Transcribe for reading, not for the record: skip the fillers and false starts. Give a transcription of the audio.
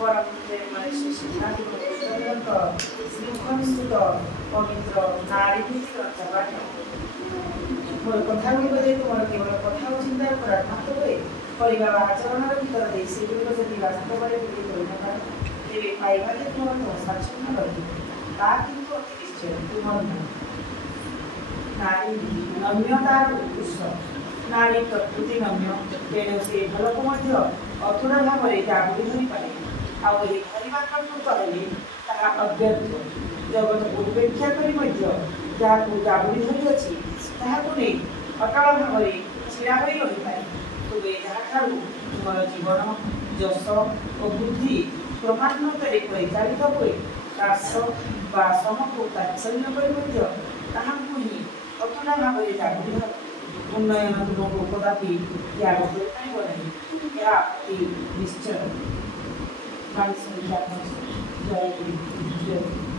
परम प्रेममय श्री सिद्धार्थ श्रीमुखनिस्तुत पवित्र नारी ग्रंथ पाठ मोर कथा गुड़िक जे तुम केवल कथा और चिंतार प्रार्थना हुए करवा आचरण भर दे सेगुड़िक जदि वास्तव में तेज पाइबा तुम साक्षण रही किंतु अति निश्चय तुम नारी नम्यतार उत्कर्ष नारी प्रकृति नम्य तेणु से भल को अथुरा भाव में जागुड़ी धरी पारे आधा प्रकृत हेले अव्यर्थ जगत को उपेक्षा कर जागुड़ी धरी अच्छी नहीं अटल भाव में छिड़ा हो रही पाए तुमे जहाँ तुम जीवन जश और बुद्धि क्रमान्वित परिचालित हुए दास सम को तात्सल्य कर ही अतुला भाव में जागुड़ी धर उन्नयन तुमको कदापि त्याग यह निश्चय जय